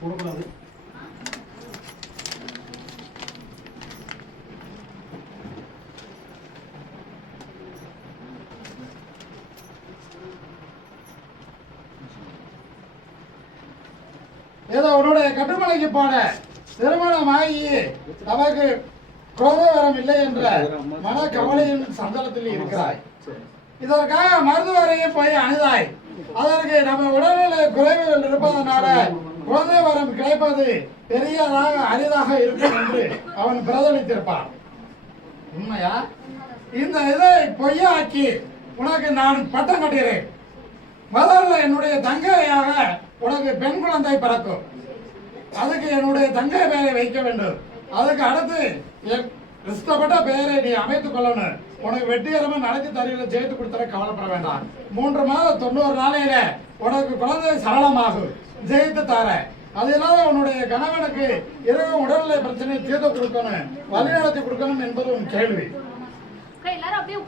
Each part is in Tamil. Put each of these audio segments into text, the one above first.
போடக்கூடாது. ஏதோ உன்னுடைய கட்டுமலைக்கு போன திருமணமாகி நமக்கு குரோதவரம் இல்லை என்ற மன கவலையின் சந்தலத்தில் இருக்கிறாய். இதற்காக மருத்துவரையும் போய் அணுதாய் அதற்கு நம்ம உடல்நிலை குறைவுகள் இருப்பதனால குழந்தை வரம் கிடைப்பது பெரியதாக அரிதாக இருக்கும் என்று அவன் பிரதலித்திருப்பான் உண்மையா? இந்த இதை பொய்யாக்கி உனக்கு நான் பட்டம் கட்டுகிறேன். முதல்ல என்னுடைய தங்கையாக உனக்கு பெண் குழந்தை பிறக்கும். அதுக்கு என்னுடைய தங்கை பெயரை வைக்க வேண்டும். அதுக்கு அடுத்து இஷ்டப்பட்ட பெயரை நீ அமைத்துக் கொள்ளணும். உனக்கு வெற்றிகரமா நடத்தி தருகிற ஜெயித்து கொடுத்தர கவலைப்பட வேண்டாம். மூன்று மாதம் தொண்ணூறு நாளையில உனக்கு குழந்தை சரளமாகும். ஜெயித்து தர. அது இல்லாத உன்னுடைய கணவனுக்கு இரவு உடல்நிலை பிரச்சனை தீர்த்து கொடுக்கணும். வழிநடத்தி கொடுக்கணும் என்பது உன் கேள்வி. எல்லாரும் அப்படியே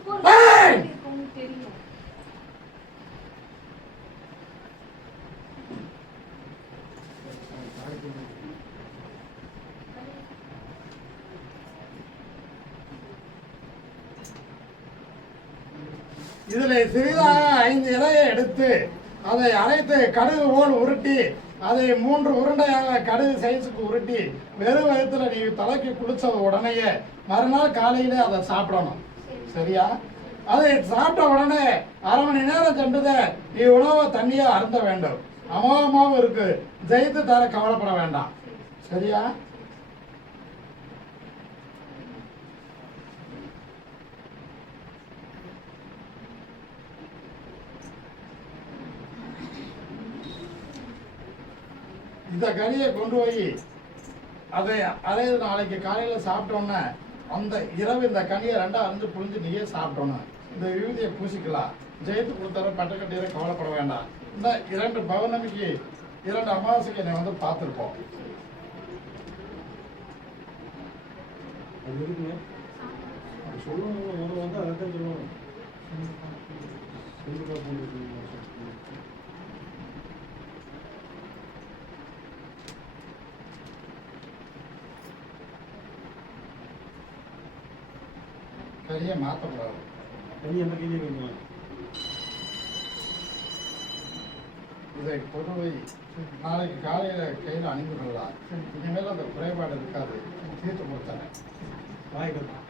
இதில் சிறிதாக ஐந்து இலையை எடுத்து அதை அரைத்து கடுகு போல் உருட்டி அதை மூன்று உருண்டையாக கடுகு சைஸுக்கு உருட்டி வெறும் வயத்தில் நீ தலைக்கு குளித்தது உடனேயே மறுநாள் காலையில் அதை சாப்பிடணும். சரியா? அதை சாப்பிட்ட உடனே அரை மணி நேரம் சென்றுத நீ உணவை தண்ணியாக அருந்த வேண்டும். அமோகமாகவும் இருக்குது ஜெயித்து தர கவலைப்பட வேண்டாம். சரியா? இந்த கறியை கொண்டு போய் அதை அதே நாளைக்கு காலையில் சாப்பிட்டோன்னே அந்த இரவு இந்த கனியை ரெண்டா அரிஞ்சு புழிஞ்சு நீயே சாப்பிட்டோன்னு இந்த விபூதியை பூசிக்கலாம் ஜெயித்து கொடுத்தார பட்டக்கட்டியரை கவலைப்பட வேண்டாம். இந்த இரண்டு பௌர்ணமிக்கு இரண்டு அமாவாசைக்கு என்னை வந்து பார்த்துருப்போம். அது இருக்குங்க அது சொல்லணும். முதல்ல வந்து அதை தான் சொல்லணும் சொல்லுக்கா போட்டு கறியை மாற்றக்கூடாது தண்ணி எந்த கையிலே வேணுமா இதை கொண்டு போய் நாளைக்கு காலையில் கையில் அணிந்து கொள்ளலாம் இனிமேல் அந்த குறைபாடு இருக்காது. தீர்த்து கொடுத்தேன். வாய்க்கணும்